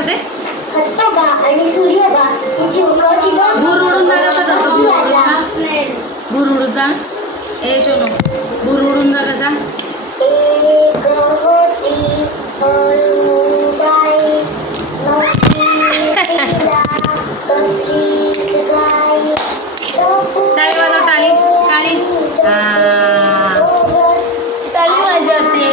करते? हस्तबा आणि सूर्यबा यांची उगवची भूर उडून जा कसा करतो? भूर उडून जा. ए सोनू, भूर उडून जा कसा? एक होती गाय टाळी वाजव, टाळी टाळी. टाळी वाजवते.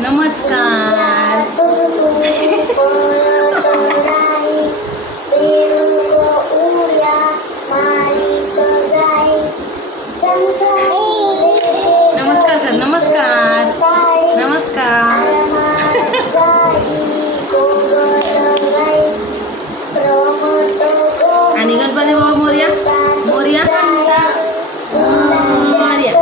नमस्कार. नमस्कार कर. नमस्कार नमस्कार. आणि गणपती बाबा मोरया मोरया मोरया.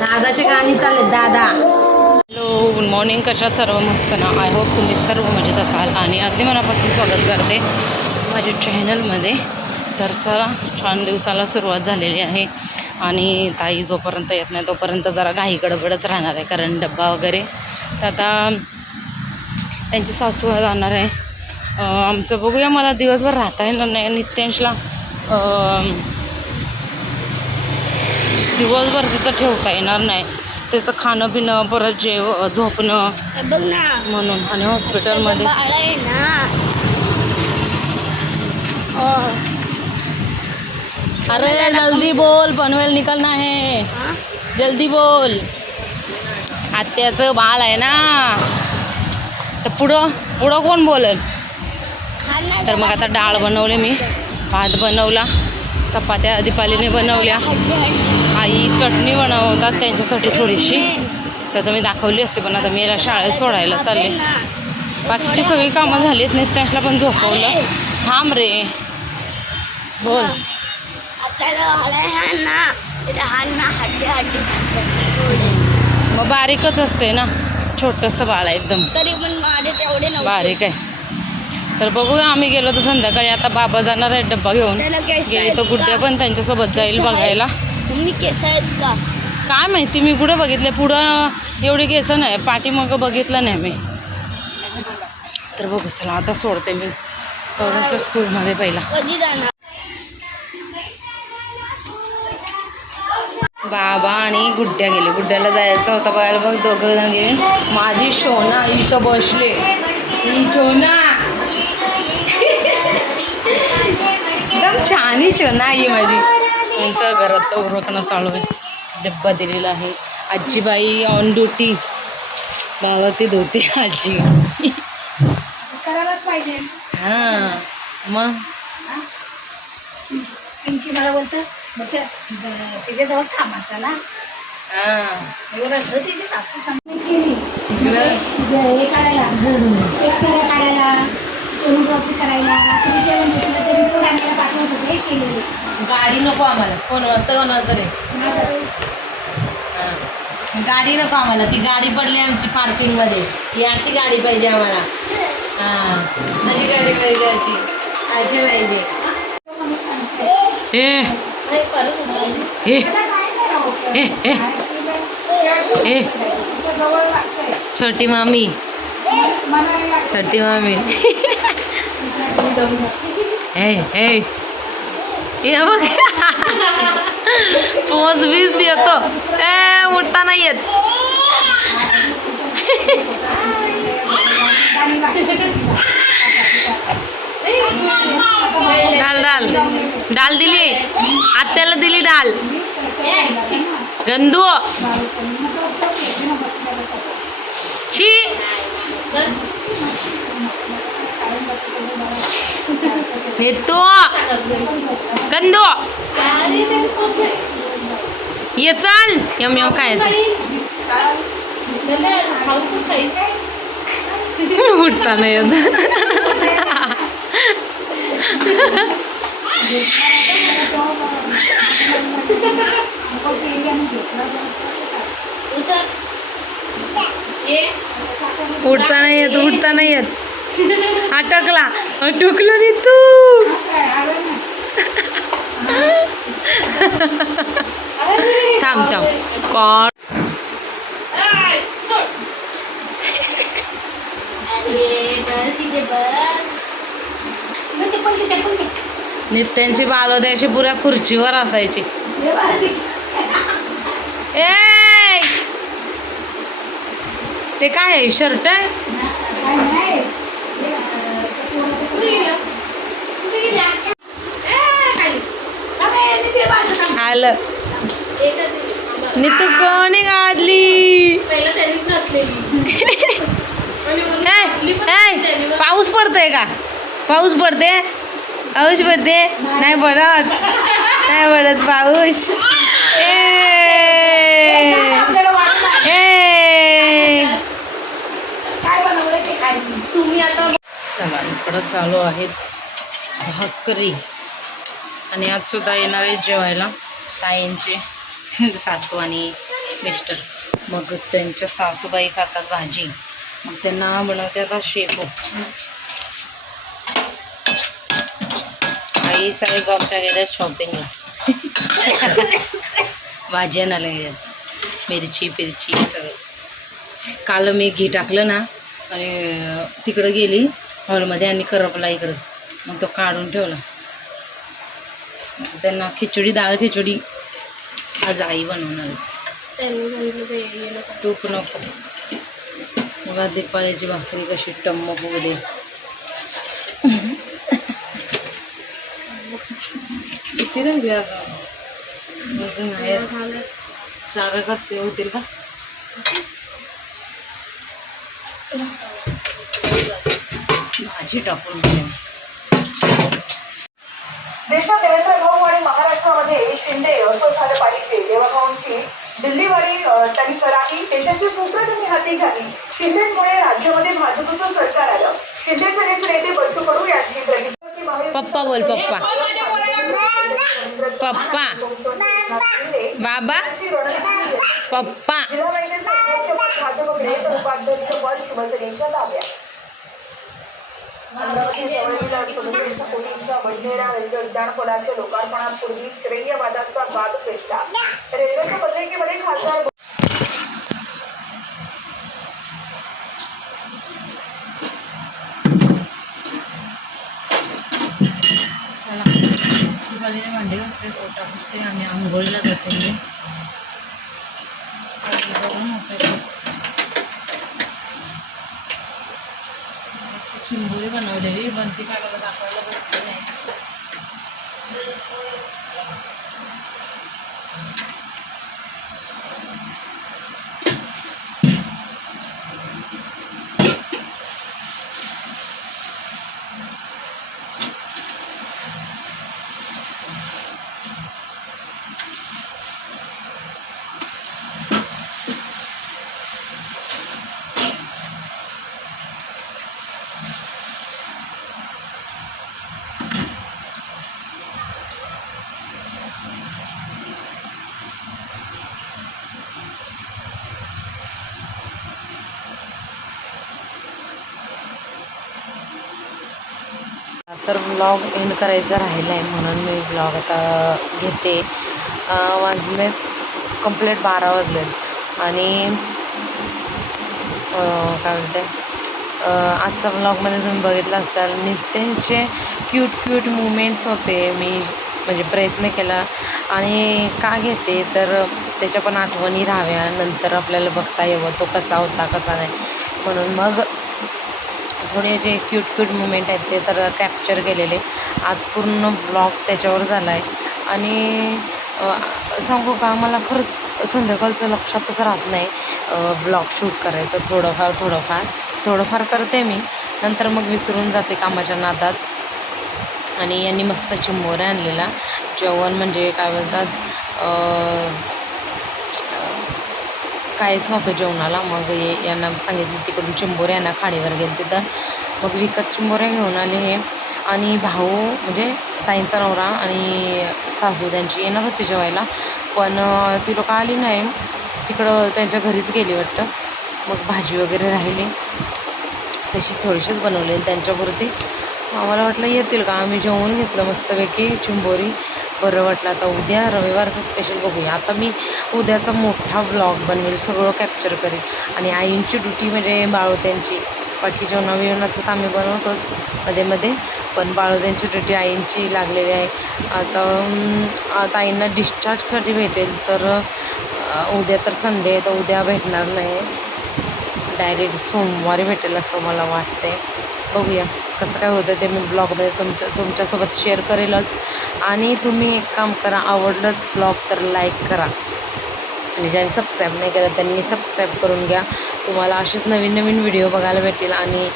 दादाचे गाणी चालले. दादा. Hello, good morning. कशात सर्व मस्त ना? आय होप तुम्ही सर्व मजेत असाल आणि अगदी मनापासून स्वागत करते माझ्या चॅनलमध्ये. तर चला, छान दिवसाला सुरुवात झालेली आहे आणि ताई जोपर्यंत येत नाही तोपर्यंत जरा घाई गडबडच राहणार आहे, कारण डब्बा वगैरे. तर आता त्यांची सासू जाणार आहे. आमचं बघूया, मला दिवसभर राहता येणार नाही. नित्यांशला दिवसभर तिथं ठेवता येणार नाही. त्याचं खाणं पिणं, परत झोपणं म्हणून. आणि हॉस्पिटलमध्ये अरे जल्दी बोल, पनवेल निकलना है, जल्दी बोल. आत्याचं बाळ आहे ना, तर पुढं पुढं कोण बोलेल? तर मग आता डाळ बनवले मी, भात बनवला, चपात्या दीपालीने बनवल्या, आई चटणी बनवतात त्यांच्यासाठी थोडीशी. तर मी दाखवली असते, पण आता मी याला शाळेत सोडायला चालले. बाकीची सगळी कामं झाली आहेत. नित्यांशला पण झोपवलं. थांब रे, बोल. मग बारीकच असते ना, छोटंसं बाळ आहे एकदम, बारीक आहे. तर बघूया, आम्ही गेलो तर संध्याकाळी. आता बाबा जाणार आहे डब्बा घेऊन. गेली तर गुड्ड्या पण त्यांच्यासोबत जाईल बघायला. काय माहिती, मी कुठं बघितले. पुढं एवढी केस नाही, पाठीमागं बघितलं नाही मी. तर बघू, चला आता सोडते मी स्कूलमध्ये पहिला. बाबा आणि गुड्ड्या गेले. गुड्ड्याला जायचं होतं बघायला, बघ दोघं जण गेले. माझी शोना इथं बसले. ही शोना एकदम छानी शोना आहे माझी. तुमचं घरात उरकणं चालू आहे. डब्बा दिलेला आहे. आजीबाई ऑन ड्युटी, बाबा ते धोते आजी. करायलाच पाहिजे. हां, मग पिंकी मला बोलतं, मग तिच्याजवळ थांबायचं ना. हां, एवढं तिची सासू सांगून केली हे काढायला, एक्सरे काढायला, सोनोग्राफी करायला, रात्री जेवण घेतलं तरी तो गाडीला पाठवत होते केलेली. गाडी नको आम्हाला. फोन वाजता कोणाला तरी गाडी नको आम्हाला. ती गाडी पडली आमची पार्किंगमध्ये. ही अशी गाडी पाहिजे आम्हाला. हां, नवी गाडी पाहिजे, अशी अशी पाहिजे. ए छोटी मामी, छोटी मामी. बघ पोच बीज देतो. उठता नाही येत. डाल डाल डाल दिली, आत्याला दिली डाल. गंदू छी. येतो गंदू. ये चल. यम यम काय उठता नाही येत. उठता नाही येत, उठता नाही येत. अटकला, अटकलो नाही तू. थांब थांब. कोण नित्यांची बालवद्याची पुऱ्या खुर्चीवर असायची. ए ते काय आहे, शर्ट आहे? आलं नितू कोणी घातली? पाऊस पडतोय का? पाऊस पडते? पाऊस पडते? नाही पडत, नाही पडत पाऊस. चला इकडं चालू आहेत भाकरी आणि आज सुद्धा येणार आहे जेवायला ताईंचे सासू आणि मिस्टर. मग त्यांच्या सासूबाई खातात भाजी, मग त्यांना बनवते आता शेपू. आई साहेब आमच्या गेल्या शॉपिंगला भाजी आणायला गेल्यात, मिरची फिरची सगळं. काल मी घी टाकलं ना आणि तिकडं गेली हॉलमध्ये आणि करपला इकडं, मग तो काढून ठेवला. त्यांना खिचडी, डाळ खिचडी आज आई बनवणार. तूप नको. मग दीपालीची भाकरी कशी टम्म फुगली. किती राहिली अजून आहे? 4 करते होतील का? भाजी टाकून दिली. देशात देवेंद्र भाऊ आणि महाराष्ट्रामध्ये शिंदे असं झालं पाहिजे. देवाभाऊंची दिल्लीवारी त्यांनी करावी. देशाची सूत्र त्यांनी हाती घातली. शिंदेमुळे राज्यामध्ये भाजपचं सरकार आलं. शिंदे सेनेचे नेते बच्चू कडू यांची पप्पा बोल, पप्पा पप्पा बाबा पप्पा. जिल्हा बँकेचे अध्यक्षपद भाजपकडे तर उपाध्यक्षपद शिवसेनेच्या ताब्यात. अमरावती जवळील सुरक्षित कोटींच्या बडनेरा रेल्वे उड्डाणपुलाच्या लोकार्पणापूर्वी श्रेयवादाचा वाद पेटला. रेल्वेच्या पत्रिकेमध्ये खासदार भांडे घासले, ओटा पुसते आणि आंघोळीला जाते मी. चिंबोरी बनवलेली, पण ती काय मला दाखवायला बघते नाही. तर ब्लॉग एंड करायचा राहिला आहे म्हणून मी ब्लॉग आता घेते. वाजलेत कंप्लीट 12 वाजलेत आणि काय म्हणते, आजचा ब्लॉगमध्ये तुम्ही बघितलं असाल नित्यांचे क्यूट मुमेंट्स होते. मी म्हणजे प्रयत्न केला आणि का घेते तर त्याच्या पण आठवणी राहाव्या, नंतर आपल्याला बघता यावं तो कसा होता कसा नाही, म्हणून मग थोडे जे क्यूट मुमेंट आहेत ते तर कॅप्चर केलेले. आज पूर्ण ब्लॉग त्याच्यावर झाला आहे. आणि सांगू का, मला खरंच संध्याकाळचं लक्षातच राहत नाही ब्लॉग शूट करायचं. थोडंफार करते मी, नंतर मग विसरून जाते कामाच्या नादात. आणि यांनी मस्त चिंबोऱ्या आणलेला. जेवण म्हणजे काय बोलतात, काहीच नव्हतं जेवणाला. मग यांना सांगितलं तिकडून चिंबोऱ्या यांना खाडीवर गेले तिथं, मग विकत चिंबोऱ्या घेऊन आले हे. आणि भाऊ म्हणजे ताईंचा नवरा आणि सासू त्यांची येणार होती जेवायला, पण ती लोकं आली नाही, तिकडं त्यांच्या घरीच गेली वाटतं. मग भाजी वगैरे राहिली तशी थोडीशीच बनवली त्यांच्यापुरती. आम्हाला वाटलं येतील का, आम्ही जेवून घेतलं मस्तपैकी चिंबोरी. बरं वाटलं. आता उद्या रविवारचं स्पेशल बघूया. आता मी उद्याचा मोठा ब्लॉग बनवेल, सगळं कॅप्चर करेल. आणि आईंची ड्युटी म्हणजे बाळोत्यांची बाकी जेवणाचं तर आम्ही बनवतोच मध्ये मध्ये, पण बाळोद्यांची ड्युटी आईंची लागलेली आहे. आता आईंना डिस्चार्ज कधी भेटेल तर उद्या तर संडे आहे, तर उद्या भेटणार नाही, डायरेक्ट सोमवारी भेटेल असं मला वाटते. बघूया कसं काय होतं ते मी ब्लॉगमध्ये तुमच्यासोबत शेअर करेलच. आणि तुम्ही एक काम करा, आवडलंच ब्लॉग तर लाईक करा, आणि ज्यांनी सबस्क्राईब नाही केलं त्यांनी सबस्क्राईब करून घ्या. तुम्हाला असेच नवीन नवीन व्हिडिओ बघायला भेटेल. आणि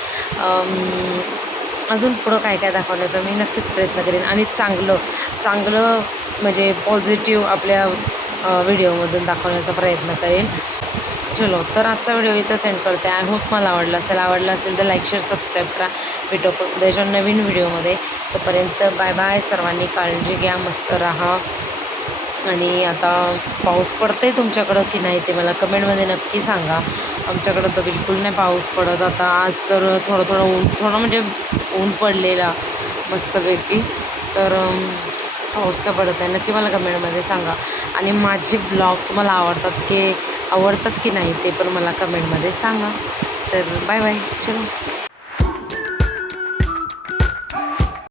अजून पुढं काय काय दाखवण्याचा मी नक्कीच प्रयत्न करेन, आणि चांगलं म्हणजे पॉझिटिव्ह आपल्या व्हिडिओमधून दाखवण्याचा प्रयत्न करेन. चलो, तर आजचा व्हिडिओ इथं सेंड करते. आय होप मला आवडला असेल तर लाईक शेअर सबस्क्राईब करा. भेटू उद्याच्या नवीन व्हिडिओमध्ये. तोपर्यंत बाय बाय. सर्वांनी काळजी घ्या, मस्त राहा. आणि आता पाऊस पडते तुमच्याकडं की नाही ते मला कमेंटमध्ये नक्की सांगा. आमच्याकडं तर बिलकुल नाही पाऊस पडत आता. आज तर थोडं म्हणजे ऊन पडलेला मस्तपैकी. तर पाऊस का पडत आहे नक्की मला कमेंटमध्ये सांगा. आणि माझे ब्लॉग तुम्हाला आवडतात की नाही ते पण मला कमेंटमध्ये सांगा. तर बाय बाय. चलो.